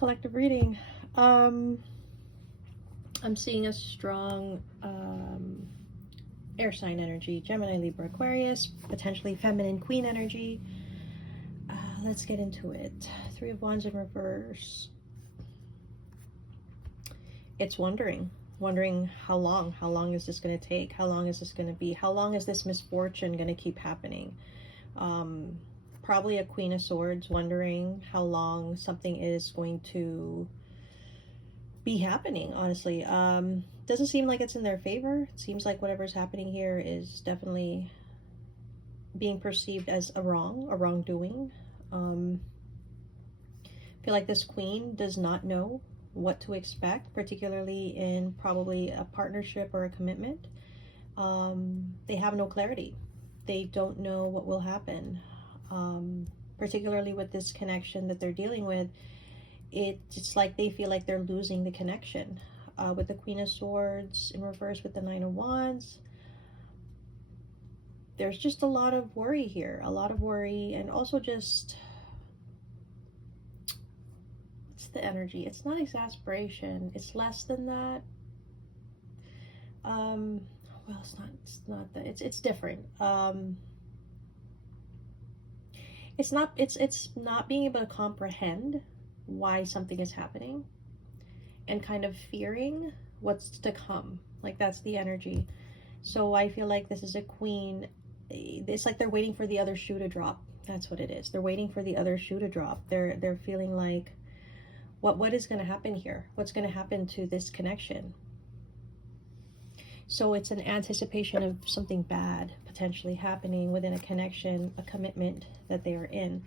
collective reading. I'm seeing a strong air sign energy, Gemini, Libra, Aquarius, potentially feminine queen energy. Let's get into it. Three of Wands in reverse. It's wondering how long is this going to take? How long is this going to be? How long is this misfortune going to keep happening? Probably a Queen of Swords wondering how long something is going to be happening, honestly. Doesn't seem like it's in their favor. It seems like whatever's happening here is definitely being perceived as a wrongdoing. I feel like this queen does not know what to expect, particularly in probably a partnership or a commitment. They have no clarity. They don't know what will happen. Particularly with this connection that they're dealing with, it's like they feel like they're losing the connection. With the Queen of Swords in reverse with the Nine of Wands, there's just a lot of worry here, a lot of worry, and also just, it's the energy. It's not exasperation. It's less than that. Well, it's not that. It's different. It's not being able to comprehend why something is happening and kind of fearing what's to come. Like, that's the energy. So I feel like this is a queen. It's like they're waiting for the other shoe to drop. That's what it is. They're waiting for the other shoe to drop. They're feeling like, what is going to happen here? What's going to happen to this connection? So it's an anticipation of something bad potentially happening within a connection, a commitment that they are in.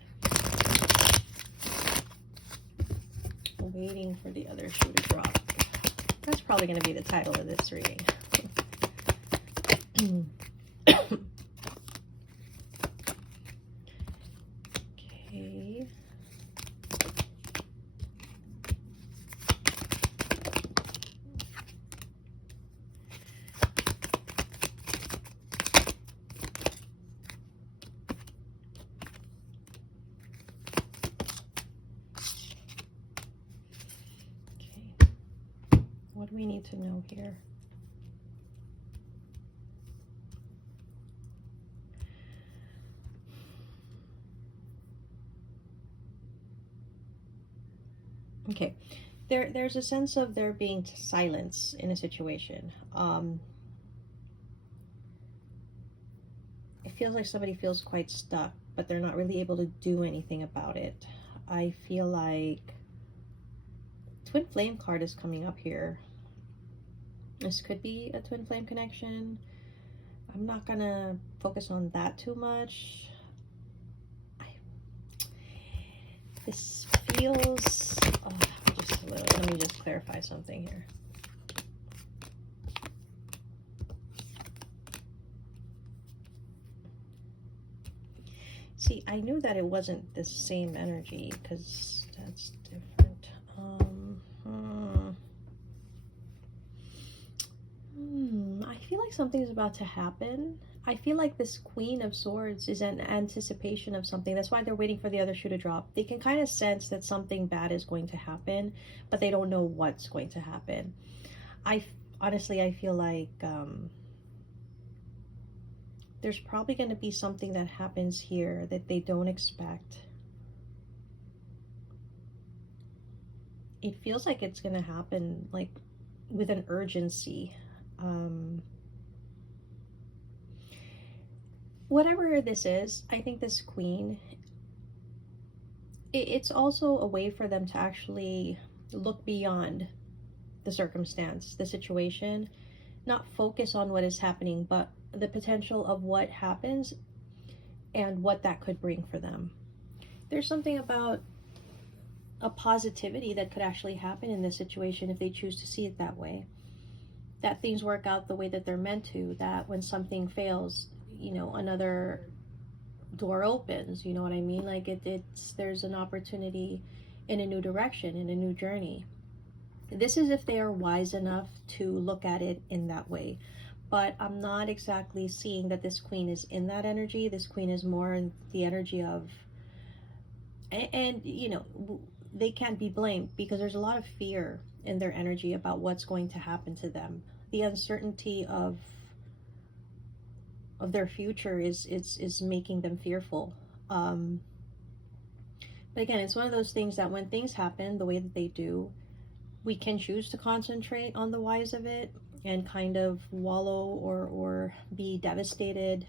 Waiting for the other shoe to drop. That's probably going to be the title of this reading. Okay. What do we need to know here? Okay, there's a sense of there being silence in a situation. It feels like somebody feels quite stuck, but they're not really able to do anything about it. I feel like Twin Flame card is coming up here. This could be a twin flame connection. I'm not gonna focus on that too much. This feels, just a little, let me just clarify something here. See, I knew that it wasn't the same energy because that's different. I feel like something's about to happen. I feel like this Queen of Swords is an anticipation of something. That's why they're waiting for the other shoe to drop. They can kind of sense that something bad is going to happen, but they don't know what's going to happen. Honestly, I feel like there's probably going to be something that happens here that they don't expect. It feels like it's going to happen like with an urgency. Whatever this is, I think this queen, it's also a way for them to actually look beyond the circumstance, the situation, not focus on what is happening, but the potential of what happens and what that could bring for them. There's something about a positivity that could actually happen in this situation if they choose to see it that way. That things work out the way that they're meant to, that when something fails, you know, another door opens, you know what I mean? Like there's an opportunity in a new direction, in a new journey. This is if they are wise enough to look at it in that way. But I'm not exactly seeing that this queen is in that energy. This queen is more in the energy of, and you know, they can't be blamed because there's a lot of fear in their energy about what's going to happen to them. The uncertainty of their future is making them fearful. But again, it's one of those things that when things happen the way that they do, we can choose to concentrate on the whys of it and kind of wallow or be devastated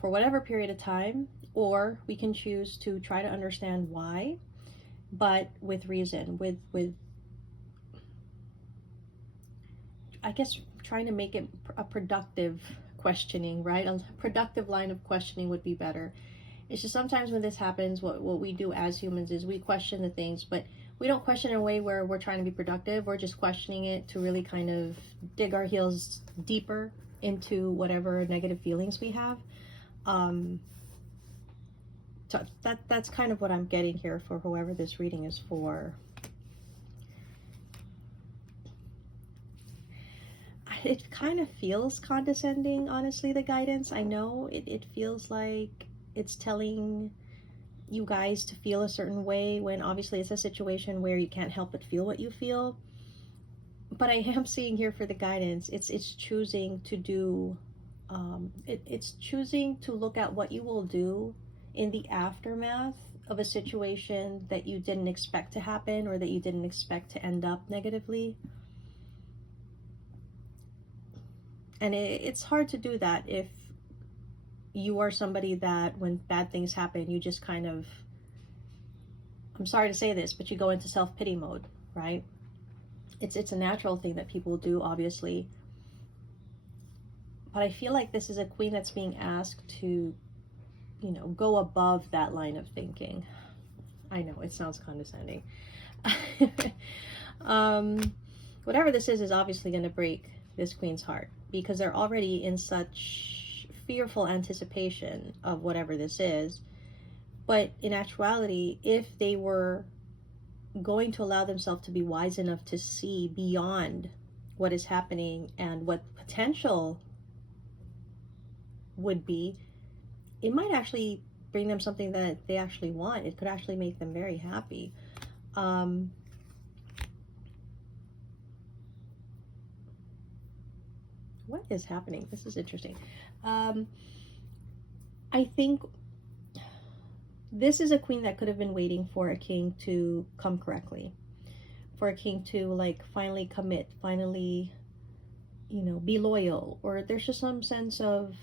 for whatever period of time, or we can choose to try to understand why, but with reason, with I guess trying to make it a productive questioning, right? A productive line of questioning would be better. It's just sometimes when this happens, what we do as humans is we question the things, but we don't question in a way where we're trying to be productive. We're just questioning it to really kind of dig our heels deeper into whatever negative feelings we have. So that's kind of what I'm getting here for whoever this reading is for. It kind of feels condescending, honestly, the guidance. I know it feels like it's telling you guys to feel a certain way when obviously it's a situation where you can't help but feel what you feel. But I am seeing here for the guidance, it's choosing to do, it's choosing to look at what you will do in the aftermath of a situation that you didn't expect to happen or that you didn't expect to end up negatively. And it's hard to do that if you are somebody that when bad things happen, you just kind of, I'm sorry to say this, but you go into self-pity mode, right? It's a natural thing that people do, obviously. But I feel like this is a queen that's being asked to, you know, go above that line of thinking. I know, it sounds condescending. Whatever this is obviously going to break this queen's heart because they're already in such fearful anticipation of whatever this is. But in actuality, if they were going to allow themselves to be wise enough to see beyond what is happening and what potential would be, it might actually bring them something that they actually want. It could actually make them very happy. What is happening? This is interesting. I think this is a queen that could have been waiting for a king to come correctly, for a king to like finally commit, finally, you know, be loyal, or there's just some sense of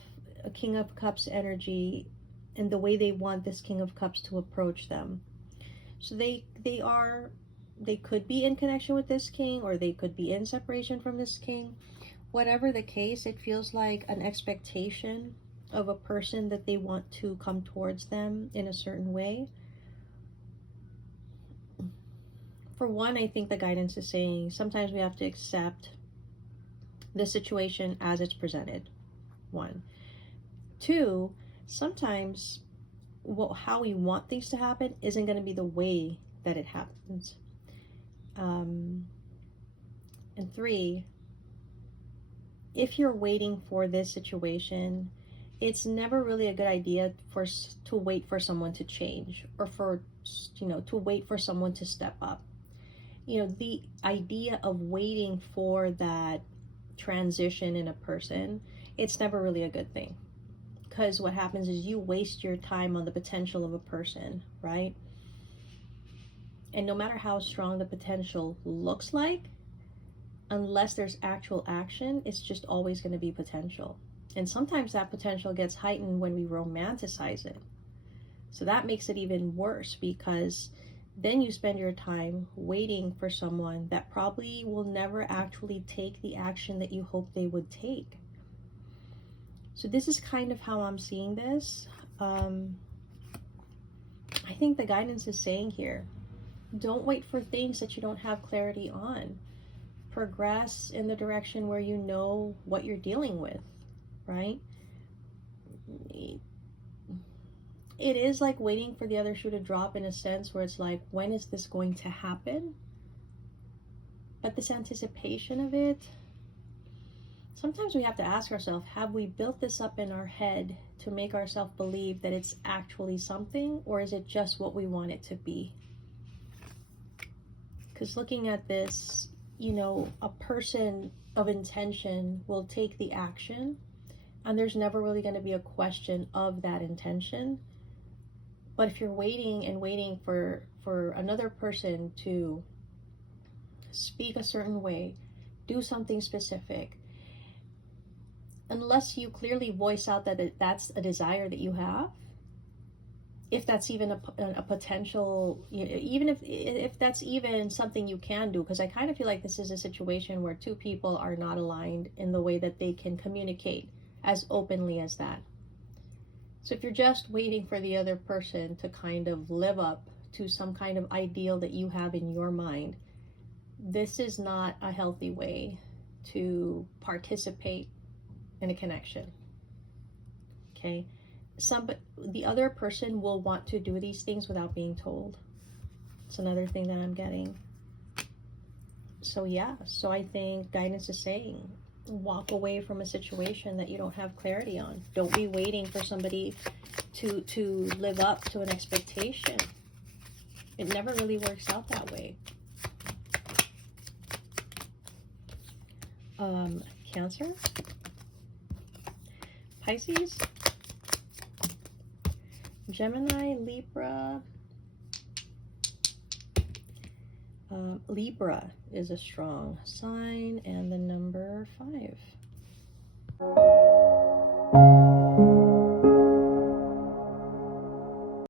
a King of Cups energy and the way they want this King of Cups to approach them. So they could be in connection with this king, or they could be in separation from this king. Whatever the case, it feels like an expectation of a person that they want to come towards them in a certain way. For one, I think the guidance is saying sometimes we have to accept the situation as it's presented. One. Two, sometimes how we want things to happen isn't going to be the way that it happens. And three, if you're waiting for this situation, it's never really a good idea to wait for someone to change or to wait for someone to step up. The idea of waiting for that transition in a person, it's never really a good thing. Because what happens is you waste your time on the potential of a person, right? And no matter how strong the potential looks like, unless there's actual action, it's just always going to be potential. And sometimes that potential gets heightened when we romanticize it. So that makes it even worse, because then you spend your time waiting for someone that probably will never actually take the action that you hope they would take. So this is kind of how I'm seeing this. I think the guidance is saying here, don't wait for things that you don't have clarity on. Progress in the direction where you know what you're dealing with, right? It is like waiting for the other shoe to drop, in a sense where it's like, when is this going to happen? But this anticipation of it, sometimes we have to ask ourselves, have we built this up in our head to make ourselves believe that it's actually something, or is it just what we want it to be? Because looking at this, you know, a person of intention will take the action, and there's never really going to be a question of that intention. But if you're waiting and waiting for another person to speak a certain way, do something specific, unless you clearly voice out that that's a desire that you have, if that's even a potential, you know, even if that's even something you can do, because I kind of feel like this is a situation where two people are not aligned in the way that they can communicate as openly as that. So if you're just waiting for the other person to kind of live up to some kind of ideal that you have in your mind, this is not a healthy way to participate in a connection. Okay? The other person will want to do these things without being told. It's another thing that I'm getting. So yeah, so I think guidance is saying, walk away from a situation that you don't have clarity on. Don't be waiting for somebody to live up to an expectation. It never really works out that way. Cancer, Pisces, Gemini, Libra. Libra is a strong sign, and the number 5.